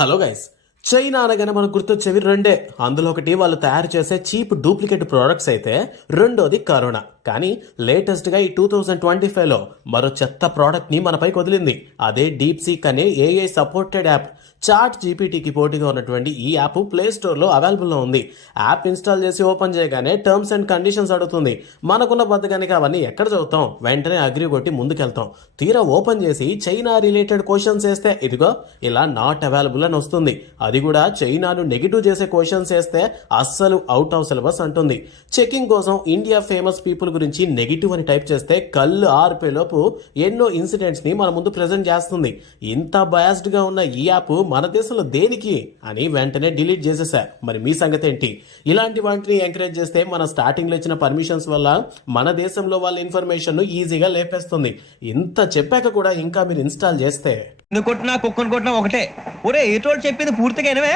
Hello guys, China అనగానే మనకు గుర్తొచ్చేవి రెండే. అందులో ఒకటి వాళ్ళు తయారు చేసే చీప్ డూప్లికేట్ ప్రోడక్ట్స్ అయితే, రెండోది కరోనా. కానీ లేటెస్ట్ గా ఈ 2025లో మరో చెత్త ప్రోడక్ట్ ని మనపైకి వదిలింది. అదే డీప్ సీక్ అనే ఏఐ సపోర్టెడ్ యాప్. చాట్ జీపీటీకి పోటీగా ఉన్నటువంటి ఈ యాప్ ప్లే స్టోర్ లో అవైలబుల్ లో ఉంది. యాప్ ఇన్స్టాల్ చేసి ఓపెన్ చేయగానే టర్మ్స్ అండ్ కండిషన్స్ అడుగుతుంది. మనకున్న బద్దగానికి అవన్నీ ఎక్కడ చదువుతాం, వెంటనే అగ్రి కొట్టి ముందుకెళ్తాం. తీరా ఓపెన్ చేసి చైనా రిలేటెడ్ క్వశ్చన్స్ వేస్తే ఇదిగో ఇలా నాట్ అవైలబుల్ అని వస్తుంది. అది కూడా చైనాను నెగిటివ్ చేసే క్వశ్చన్స్ వేస్తే అస్సలు అవుట్ ఆఫ్ సిలబస్ అంటుంది. చెకింగ్ కోసం ఇండియా ఫేమస్ పీపుల్ గురించి నెగిటివ్ అని టైప్ చేస్తే కళ్ళు ఆర్పేలోపు ఎన్నో ఇన్సిడెంట్స్ ని మన ముందు ప్రెజెంట్ చేస్తుంది. ఇంత బయాస్డ్ గా ఉన్న ఈ యాప్ మన దేశంలో దేనికి అని వెంటనే డిలీట్ చేసేసా. మరి మీ సంగతి ఏంటి? ఇలాంటి వాటిని ఎంకరేజ్ చేస్తే మన స్టార్టింగ్ లో ఇచ్చిన పర్మిషన్స్ వల్ల మన దేశంలో వాళ్ళ ఇన్ఫర్మేషన్ ఈజీగా లేపేస్తుంది. ఇంత చెప్పాక కూడా ఇంకా మీరు ఇన్స్టాల్ చేస్తే నిన్ను కొట్టినా కుక్కను కొట్టినా ఒకటే. ఒరే ఏటోళ్ళు చెప్పింది పూర్తిగా వినవే.